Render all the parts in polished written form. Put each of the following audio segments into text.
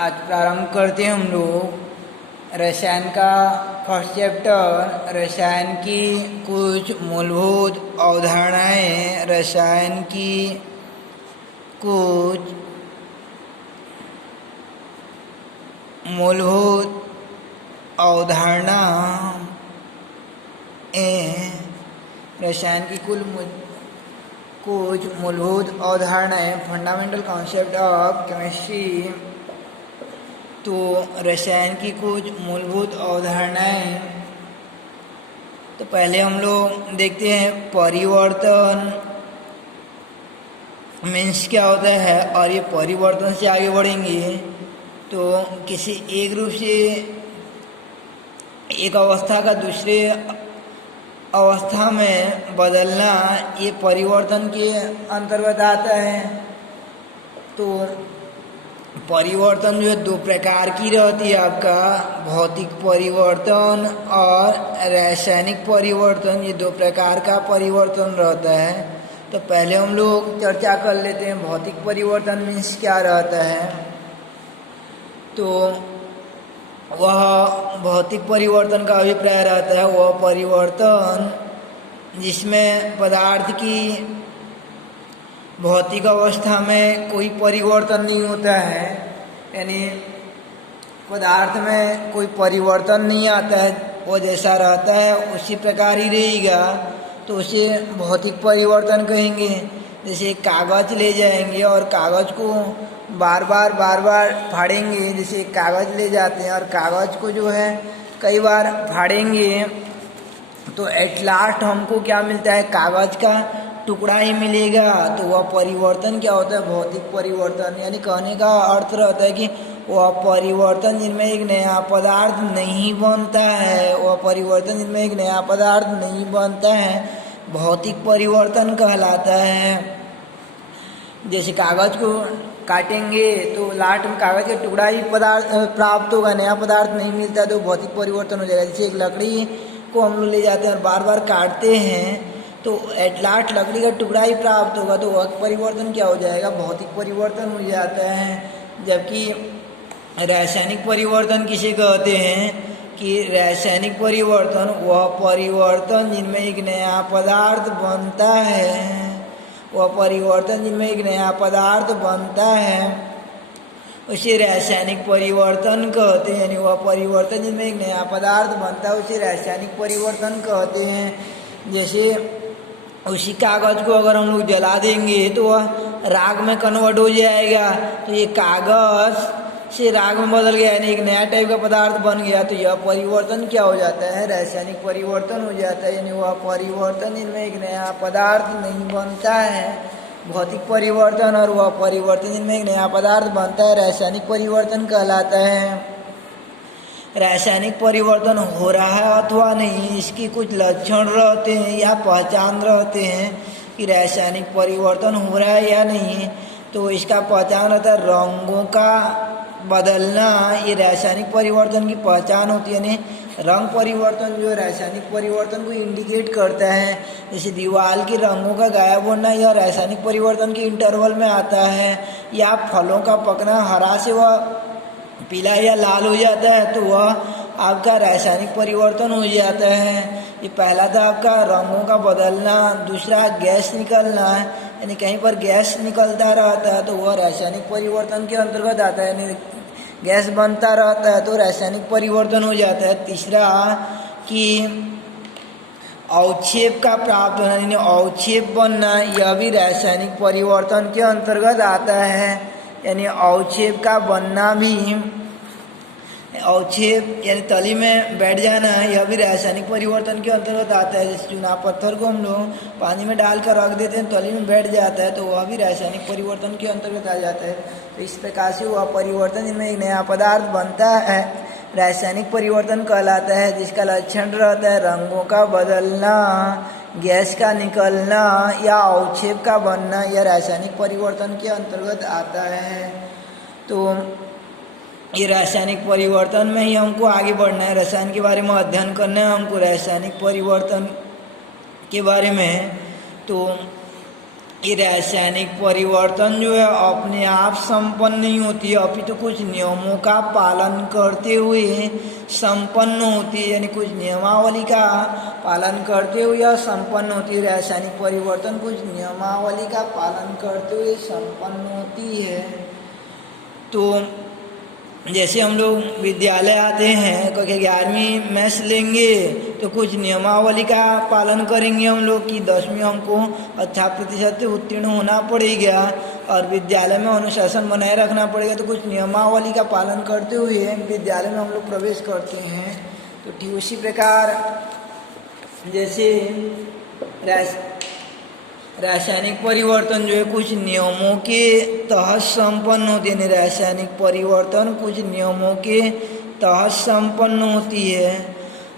आज प्रारंभ करते हैं हम लोग रसायन का फर्स्ट चैप्टर। रसायन की कुछ मूलभूत अवधारणाएं। रसायन की कुछ मूलभूत अवधारणा रसायन की कुछ मूलभूत अवधारणाएं, फंडामेंटल कॉन्सेप्ट ऑफ केमिस्ट्री। तो रसायन की कुछ मूलभूत अवधारणाएं, तो पहले हम लोग देखते हैं परिवर्तन मीन्स क्या होता है। और ये परिवर्तन से आगे बढ़ेंगे तो किसी एक रूप से एक अवस्था का दूसरे अवस्था में बदलना, ये परिवर्तन के अंतर्गत आता है। तो परिवर्तन जो है दो प्रकार की रहती है, आपका भौतिक परिवर्तन और रासायनिक परिवर्तन। ये दो प्रकार का परिवर्तन रहता है। तो पहले हम लोग चर्चा कर लेते हैं भौतिक परिवर्तन मीन्स क्या रहता है। तो वह भौतिक परिवर्तन का अभिप्राय रहता है वह परिवर्तन जिसमें पदार्थ की भौतिक अवस्था में कोई परिवर्तन नहीं होता है, यानी पदार्थ में कोई परिवर्तन नहीं आता है, वो जैसा रहता है उसी प्रकार ही रहेगा, तो उसे भौतिक परिवर्तन कहेंगे। जैसे कागज़ ले जाएंगे और कागज़ को बार बार फाड़ेंगे, जैसे कागज़ ले जाते हैं और कागज़ को जो है कई बार फाड़ेंगे तो एट लास्ट हमको क्या मिलता है, कागज़ का टुकड़ा ही मिलेगा। तो वह परिवर्तन क्या होता है, भौतिक परिवर्तन। यानी कहने का अर्थ रहता है कि वह परिवर्तन जिनमें एक नया पदार्थ नहीं बनता है, वह परिवर्तन जिनमें एक नया पदार्थ नहीं बनता है भौतिक परिवर्तन कहलाता है। जैसे कागज़ को काटेंगे तो लास्ट में कागज़ का टुकड़ा ही पदार्थ प्राप्त होगा, नया पदार्थ नहीं मिलता, तो भौतिक परिवर्तन हो जाएगा। जैसे एक लकड़ी को हम लोग ले जाते हैं और बार बार काटते हैं तो एट लास्ट लकड़ी का टुकड़ा ही प्राप्त होगा, तो वह परिवर्तन क्या हो जाएगा, भौतिक परिवर्तन हो जाता है। जबकि रासायनिक परिवर्तन किसे कहते हैं कि रासायनिक परिवर्तन वह परिवर्तन जिनमें एक नया पदार्थ बनता है, वह परिवर्तन जिनमें एक नया पदार्थ बनता है उसे रासायनिक परिवर्तन कहते हैं। यानी वह परिवर्तन जिनमें एक नया पदार्थ बनता है उसे रासायनिक परिवर्तन कहते हैं। जैसे उसी कागज़ को अगर हम लोग जला देंगे तो वह राख में कन्वर्ट हो जाएगा, तो ये कागज़ से राख में बदल गया, यानी एक नया टाइप का पदार्थ बन गया, तो यह परिवर्तन क्या हो जाता है, रासायनिक परिवर्तन हो जाता है। यानी वह परिवर्तन जिनमें एक नया पदार्थ नहीं बनता है भौतिक परिवर्तन, और वह परिवर्तन जिनमें एक नया पदार्थ बनता है रासायनिक परिवर्तन कहलाता है। रासायनिक परिवर्तन हो रहा है अथवा नहीं, इसकी कुछ लक्षण रहते हैं या पहचान रहते हैं कि रासायनिक परिवर्तन हो रहा है या नहीं। तो इसका पहचान रहता है रंगों का बदलना, ये रासायनिक परिवर्तन की पहचान होती है। यानी रंग परिवर्तन जो रासायनिक परिवर्तन को इंडिकेट करता है, जैसे दीवार के रंगों का गायब होना यह रासायनिक परिवर्तन के इंटरवल में आता है, या फलों का पकना हरा से वह पीला या लाल हो जाता है तो वह आपका रासायनिक परिवर्तन हो जाता है। ये पहला था आपका रंगों का बदलना, दूसरा गैस निकलना, यानी कहीं पर गैस निकलता रहता है तो वह रासायनिक परिवर्तन के अंतर्गत आता है, यानी गैस बनता रहता है तो रासायनिक परिवर्तन हो जाता है। तीसरा कि अवक्षेप का प्राप्त होना, यानी अवक्षेप बनना, यह भी रासायनिक परिवर्तन के अंतर्गत आता है। यानी अवक्षेप का बनना भी, अवक्षेप यानी तली में बैठ जाना, यह भी रासायनिक परिवर्तन के अंतर्गत आता है। जैसे चुना पत्थर को हम लोग पानी में डालकर रख देते हैं, तली में बैठ जाता है, तो वह भी रासायनिक परिवर्तन के अंतर्गत आ जाता है। तो इस प्रकार से वह परिवर्तन जिनमें एक नया पदार्थ बनता है रासायनिक परिवर्तन कहलाता है, जिसका लक्षण रहता है रंगों का बदलना, गैस का निकलना या अवक्षेप का बनना, यह रासायनिक परिवर्तन के अंतर्गत आता है। तो ये रासायनिक परिवर्तन में ही हमको आगे बढ़ना है, रसायन के बारे में अध्ययन करना है हमको रासायनिक परिवर्तन के बारे में। तो ये रासायनिक परिवर्तन जो है अपने आप संपन्न नहीं होती है, अपितु कुछ नियमों का पालन करते हुए संपन्न होती है, यानी कुछ नियमावली का पालन करते हुए यह संपन्न होती है। रासायनिक परिवर्तन कुछ नियमावली का पालन करते हुए संपन्न होती है। तो जैसे हम लोग विद्यालय आते हैं, क्योंकि 11वीं मैथ्स लेंगे तो कुछ नियमावली का पालन करेंगे हम लोग कि 10वीं हमको 80% से उत्तीर्ण होना पड़ेगा और विद्यालय में अनुशासन बनाए रखना पड़ेगा। तो कुछ नियमावली का पालन करते हुए विद्यालय में हम लोग प्रवेश करते हैं। तो ठीक उसी प्रकार जैसे रासायनिक परिवर्तन जो है कुछ नियमों के तहत संपन्न होती है, रासायनिक परिवर्तन कुछ नियमों के तहत संपन्न होती है।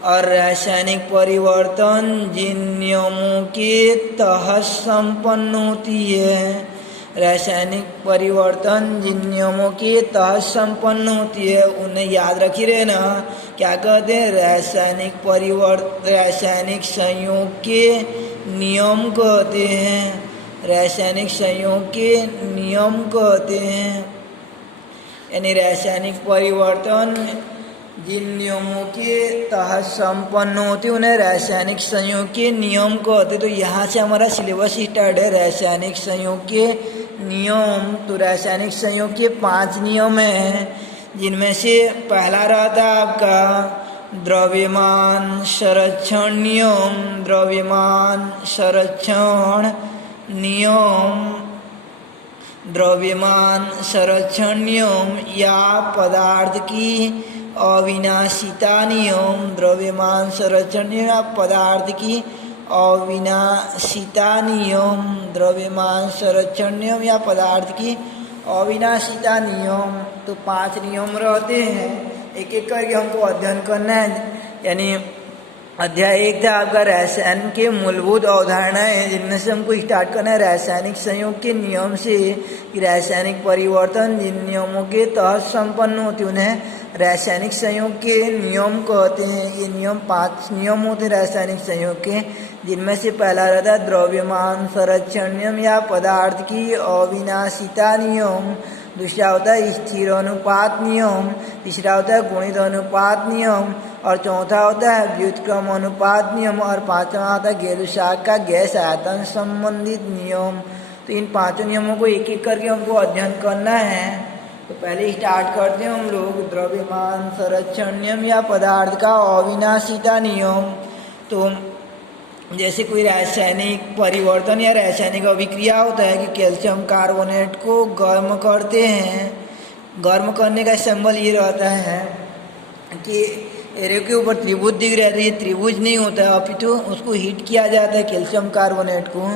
और रासायनिक परिवर्तन जिन नियमों के तहत संपन्न होती है, रासायनिक परिवर्तन जिन नियमों के तहत संपन्न होती है उन्हें याद रखी रहना। क्या कहते हैं? रासायनिक संयोग के नियम कहते हैं, रासायनिक संयोग के नियम कहते हैं। यानी रासायनिक परिवर्तन जिन नियमों के तहत संपन्न होते हैं उन्हें रासायनिक संयोग के नियम कहते हैं। तो यहाँ से हमारा सिलेबस स्टार्ट है, रासायनिक संयोग के नियम। तो रासायनिक संयोग के 5 नियम हैं, जिनमें से पहला रहता है आपका द्रव्यमान संरक्षण नियम, द्रव्यमान संरक्षण नियम, द्रव्यमान संरक्षण नियम या पदार्थ की अविनाशिता नियम, द्रव्यमान संरक्षण नियम या पदार्थ की अविनाशिता नियम, द्रव्यमान संरक्षण नियम या पदार्थ की अविनाशिता नियम। तो 5 नियम रहते हैं, एक एक करके हमको अध्ययन करना है। यानी अध्याय 1 था आपका रसायन के मूलभूत अवधारणाएं, जिनमें से हमको स्टार्ट करना है रासायनिक संयोग के नियम से। रासायनिक परिवर्तन जिन नियमों के तहत संपन्न होते उन्हें रासायनिक संयोग के नियम कहते हैं। ये नियम 5 नियम होते हैं रासायनिक संयोग के, जिनमें से पहला रहता है द्रव्यमान संरक्षण नियम या पदार्थ की अविनाशिता नियम, दूसरा होता है स्थिर अनुपात नियम, तीसरा होता है गुणित अनुपात नियम और चौथा होता है व्युत्क्रम अनुपात नियम और पांचवा होता है गेलुसाक का गैस आयतन संबंधित नियम। तो इन 5 नियमों को एक एक करके हमको अध्ययन करना है। तो पहले स्टार्ट करते हैं हम लोग द्रव्यमान संरक्षण नियम या पदार्थ का अविनाशिता नियम। तो जैसे कोई रासायनिक परिवर्तन या रासायनिक अभिक्रिया होता है कि कैल्शियम कार्बोनेट को गर्म करते हैं, गर्म करने का सिंबल ये रहता है कि एरे के ऊपर त्रिभुज दिख रहा है, तो ये त्रिभुज नहीं होता है, अपितु उसको हीट किया जाता है कैल्शियम कार्बोनेट को।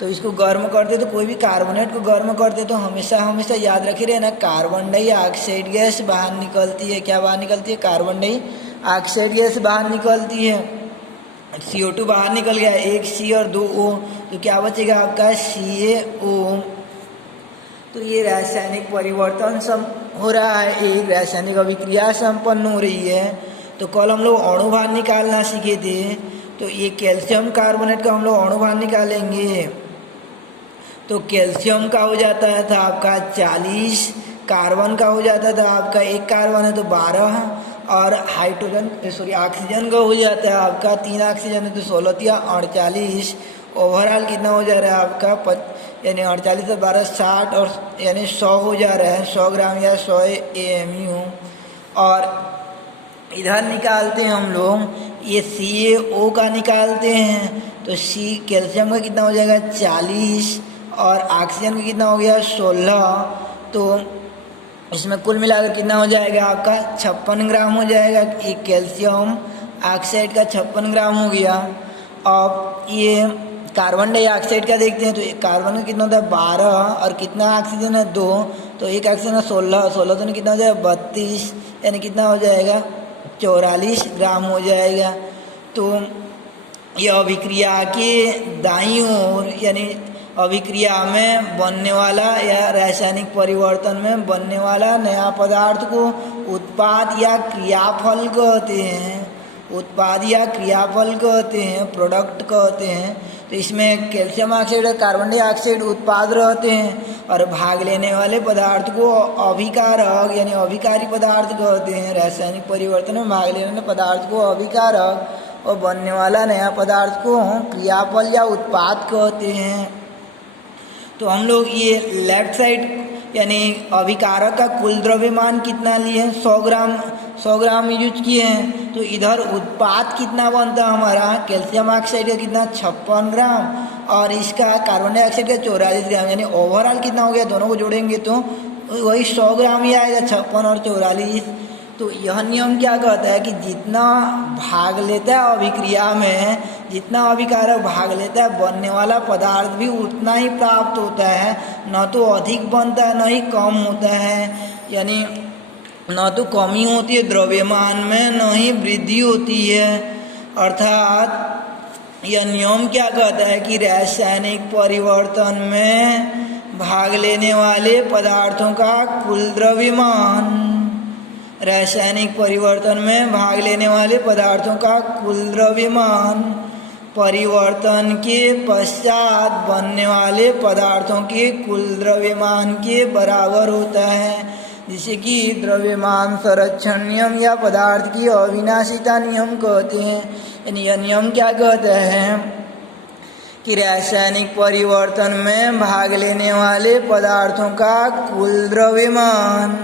तो इसको गर्म करते तो कोई भी कार्बोनेट को गर्म करते तो हमेशा याद रखे रहे ना, कार्बन डाइऑक्साइड गैस बाहर निकलती है। क्या बाहर निकलती है? कार्बन डाइऑक्साइड गैस बाहर निकलती है। CO2 बाहर निकल गया, 1 C और 2 O, तो क्या बचेगा आपका CaO। तो ये रासायनिक परिवर्तन हो रहा है, एक रासायनिक अभिक्रिया संपन्न हो रही है। तो कल हम लोग अणु भार निकालना सीखे थे, तो ये कैल्शियम कार्बोनेट का हम लोग अणु भार निकालेंगे। तो कैल्शियम का हो जाता था आपका 40, कार्बन का हो जाता था आपका 1 कार्बन है तो 12 और ऑक्सीजन का हो जाता है आपका 3 ऑक्सीजन है तो 16 या 48। ओवरऑल कितना हो जा रहा है आपका यानी 48 से 12 60 और यानी 100 हो जा रहा है, 100 ग्राम या 100 AMU। और इधर निकालते हैं हम लोग ये CaO का निकालते हैं। तो कैल्शियम का कितना हो जाएगा 40 और ऑक्सीजन का कितना हो गया 16। तो इसमें कुल मिलाकर कितना हो जाएगा आपका 56 ग्राम हो जाएगा। ये कैल्शियम ऑक्साइड का 56 ग्राम हो गया। अब ये कार्बन डाइऑक्साइड का देखते हैं, तो कार्बन का कितना होता है 12 और कितना ऑक्सीजन है 2, तो एक ऑक्सीजन है 16 तो कितना हो जाएगा 32, यानी कितना हो जाएगा 44 ग्राम हो जाएगा। तो ये अभिक्रिया के दाईं ओर यानी अभिक्रिया में बनने वाला या रासायनिक परिवर्तन में बनने वाला नया पदार्थ को उत्पाद या क्रियाफल कहते हैं, उत्पाद या क्रियाफल कहते हैं, प्रोडक्ट कहते हैं। तो इसमें कैल्शियम ऑक्साइड और कार्बन डाइऑक्साइड उत्पाद रहते हैं, और भाग लेने वाले पदार्थ को अभिकारक यानी अभिकारी पदार्थ कहते हैं। रासायनिक परिवर्तन में भाग लेने वाले पदार्थ को अभिकारक और बनने वाला नया पदार्थ को क्रियाफल या उत्पाद कहते हैं। तो हम लोग ये लेफ्ट साइड यानी अभिकारक का कुल द्रव्यमान कितना लिए हैं, 100 ग्राम यूज किए हैं। तो इधर उत्पाद कितना बनता है हमारा, कैल्शियम ऑक्साइड का कितना 56 ग्राम और इसका कार्बन डाइऑक्साइड का 44 ग्राम, यानी ओवरऑल कितना हो गया, दोनों को जोड़ेंगे तो वही 100 ग्राम ही आएगा, 56 और 44। तो यह नियम क्या कहता है कि जितना भाग लेता है अभिक्रिया में, जितना अभिकारक भाग लेता है बनने वाला पदार्थ भी उतना ही प्राप्त होता है, न तो अधिक बनता है न ही कम होता है, यानी न तो कमी होती है द्रव्यमान में न ही वृद्धि होती है। अर्थात यह नियम क्या कहता है कि रासायनिक परिवर्तन में भाग लेने वाले पदार्थों का कुल द्रव्यमान, रासायनिक परिवर्तन में भाग लेने वाले पदार्थों का कुल द्रव्यमान परिवर्तन के पश्चात बनने वाले पदार्थों के कुल द्रव्यमान के बराबर होता है, जिसे कि द्रव्यमान संरक्षण नियम या पदार्थ की अविनाशिता नियम कहते हैं। यानी यह नियम क्या कहता है कि रासायनिक परिवर्तन में भाग लेने वाले पदार्थों का कुल द्रव्यमान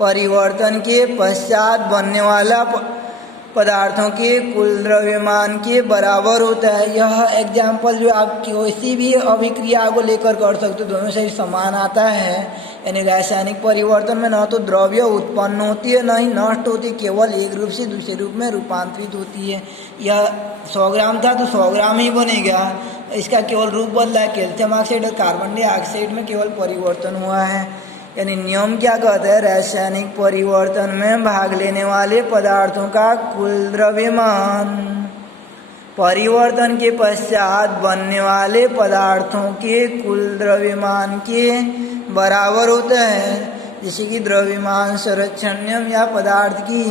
परिवर्तन के पश्चात बनने वाला पदार्थों के कुल द्रव्यमान के बराबर होता है। यह एग्जाम्पल जो आप किसी भी अभिक्रिया को लेकर कर सकते हो, दोनों साइड समान आता है। यानी रासायनिक परिवर्तन में न तो द्रव्य उत्पन्न होती है न ही नष्ट होती, केवल एक रूप से दूसरे रूप में रूपांतरित होती है। यह 100 ग्राम था तो 100 ग्राम ही बनेगा, इसका केवल रूप बदला है, कैल्शियम ऑक्साइड और कार्बन डाइऑक्साइड में केवल परिवर्तन हुआ है। यानी नियम क्या कहता है, रासायनिक परिवर्तन में भाग लेने वाले पदार्थों का कुल द्रव्यमान परिवर्तन के पश्चात बनने वाले पदार्थों के कुल द्रव्यमान के बराबर होता है, जैसे कि द्रव्यमान संरक्षण नियम या पदार्थ की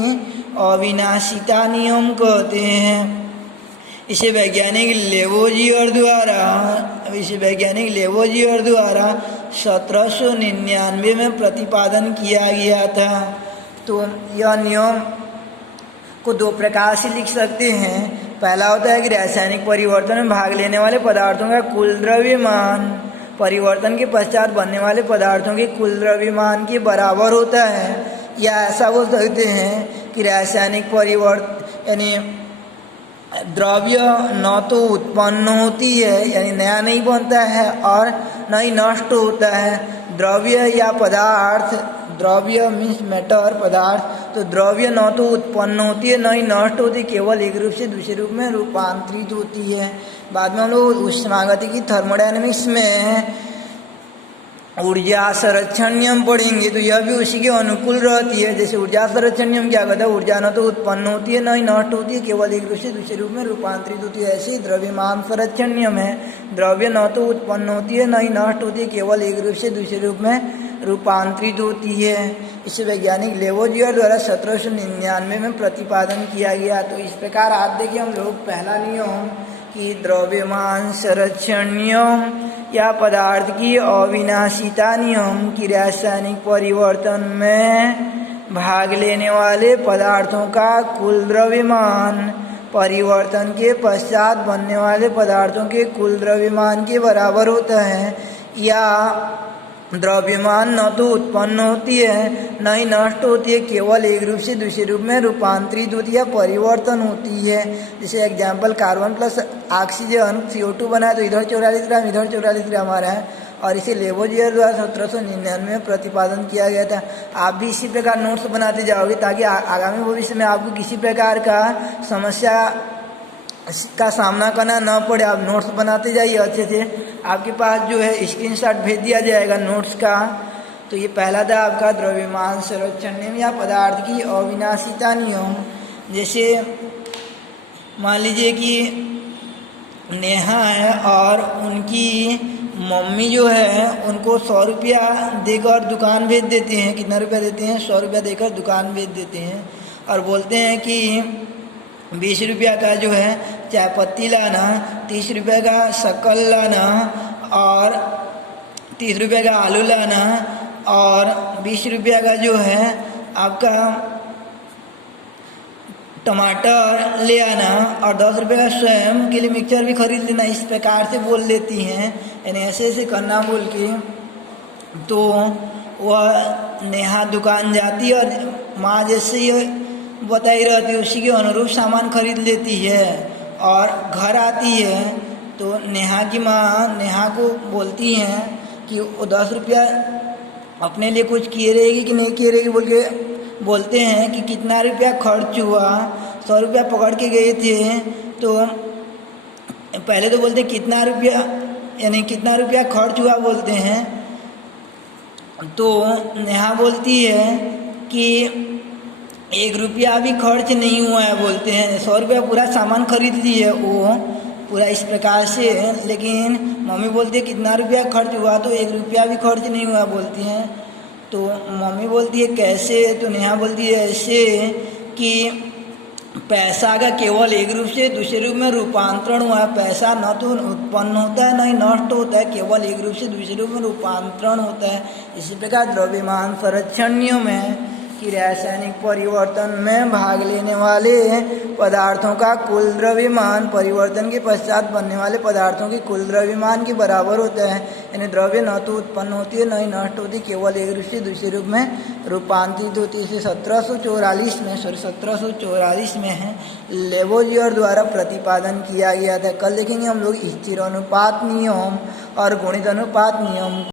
अविनाशिता नियम कहते हैं। इसे वैज्ञानिक लेवोजियर द्वारा 1799 में प्रतिपादन किया गया था। तो यह नियम को दो प्रकार से लिख सकते हैं। पहला होता है कि रासायनिक परिवर्तन में भाग लेने वाले पदार्थों का कुल द्रव्यमान परिवर्तन के पश्चात बनने वाले पदार्थों के कुल द्रव्यमान के बराबर होता है, या ऐसा बोल सकते हैं कि रासायनिक परिवर्तन यानी द्रव्य न तो उत्पन्न होती है यानी नया नहीं बनता है और न ही नष्ट होता है। द्रव्य या पदार्थ, द्रव्य मीन्स मैटर पदार्थ, तो द्रव्य न तो उत्पन्न होती है न ही नष्ट होती, केवल एक रूप से दूसरे रूप में रूपांतरित होती है। बाद में हम लोग उष्मागतिकी थर्मोडायनेमिक्स में ऊर्जा संरक्षण नियम पढ़ेंगे, तो यह भी उसी के अनुकूल रहती है। जैसे ऊर्जा संरक्षण नियम क्या कहता है, ऊर्जा न तो उत्पन्न होती है न ही नष्ट होती है, केवल एक रूप से दूसरे रूप में रूपांतरित होती है। ऐसे ही द्रव्यमान संरक्षण नियम है, द्रव्य न तो उत्पन्न होती है न ही नष्ट होती है, केवल एक रूप से दूसरे रूप में रूपांतरित होती है। इसे वैज्ञानिक लेवोजियर द्वारा 1799 में प्रतिपादन किया गया। तो इस प्रकार आप देखिए हम लोग पहला नियम कि द्रव्यमान संरक्षण नियम या पदार्थ की अविनाशिता नियम की रासायनिक परिवर्तन में भाग लेने वाले पदार्थों का कुल द्रव्यमान परिवर्तन के पश्चात बनने वाले पदार्थों के कुल द्रव्यमान के बराबर होता है, या द्रव्यमान न तो उत्पन्न होती है न ही नष्ट होती है, केवल एक रूप से दूसरे रूप में रूपांतरित होती है, परिवर्तन होती है। जैसे example carbon plus oxygen CO2 बना है तो इधर 44 ग्राम इधर 44 ग्राम आ रहा है, और इसे लेवोजियर द्वारा 1799 में प्रतिपादन किया गया था। आप भी इसी प्रकार नोट्स बनाते जाओगे ताकि आगामी भविष्य में आपको किसी प्रकार का समस्या का सामना करना न पड़े। आप नोट्स बनाते जाइए अच्छे से, आपके पास जो है स्क्रीनशॉट भेज दिया जाएगा नोट्स का। तो ये पहला था आपका द्रव्यमान संरक्षण नियम या पदार्थ की अविनाशिता नियम। जैसे मान लीजिए कि नेहा है और उनकी मम्मी जो है उनको 100 रुपया देकर दुकान भेज देते हैं। कितना रुपया देते हैं? 100 रुपया देकर दुकान भेज देते हैं और बोलते हैं कि 20 रुपया का जो है चाय पत्ती लाना, 30 रुपये का शक्कर लाना और 30 रुपये का आलू लाना और 20 रुपया का जो है आपका टमाटर ले आना और 10 रुपये का स्वयं के लिए मिक्सचर भी खरीद लेना। इस प्रकार से बोल लेती हैं, यानी ऐसे ऐसे करना बोल के। तो वह नेहा दुकान जाती है और माँ जैसे ही बताई रहती है उसी के अनुरूप सामान खरीद लेती है और घर आती है तो नेहा की माँ नेहा को बोलती हैं कि वो 10 रुपया अपने लिए कुछ किए रहेगी कि नहीं किए रहेगी बोल के बोलते हैं कि कितना रुपया खर्च हुआ। 100 रुपया पकड़ के गए थे तो पहले तो बोलते कितना रुपया, यानी कितना रुपया खर्च हुआ बोलते हैं। तो नेहा बोलती है कि 1 रुपया भी खर्च नहीं हुआ है बोलते हैं, 100 रुपया पूरा सामान खरीद ली है वो पूरा इस प्रकार से। लेकिन मम्मी बोलती है कितना रुपया खर्च हुआ, तो 1 रुपया भी खर्च नहीं हुआ बोलती हैं। तो मम्मी बोलती है कैसे, तो नेहा बोलती है ऐसे कि पैसा का केवल एक रूप से दूसरे रूप में रूपांतरण हुआ है। पैसा न तो उत्पन्न होता है न ही नष्ट होता है, केवल एक रूप से दूसरे रूप में रूपांतरण होता है। इसी प्रकार द्रव्यमान संरक्षणियों में कि रासायनिक परिवर्तन में भाग लेने वाले पदार्थों का कुल द्रव्यमान परिवर्तन के पश्चात बनने वाले पदार्थों के कुल द्रव्यमान के बराबर होता है। यानी द्रव्य न तो उत्पन्न होती है न ही नष्ट होती, केवल एक रूप से दूसरे रूप में रूपांतरित होती है। इसे 1744 में है लेवोजियर द्वारा प्रतिपादन किया गया था। कल देखेंगे हम लोग स्थिर अनुपात नियम और गुणित अनुपात नियम।